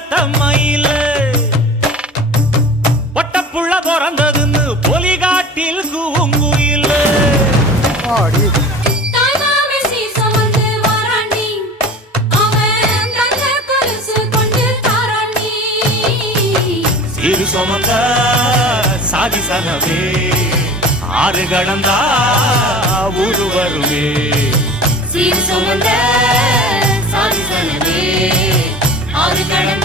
வண்ணத்த மயில பொட்டப்புள்ள பிறந்ததுன்னு பொலிகாட்டில் கூங்குயில சீரு சுமந்த சாதி சனவே ஆறு கடந்தா ஊரு வருமே சீரு சுமந்த சாதி சனவே ஆறு கடந்தா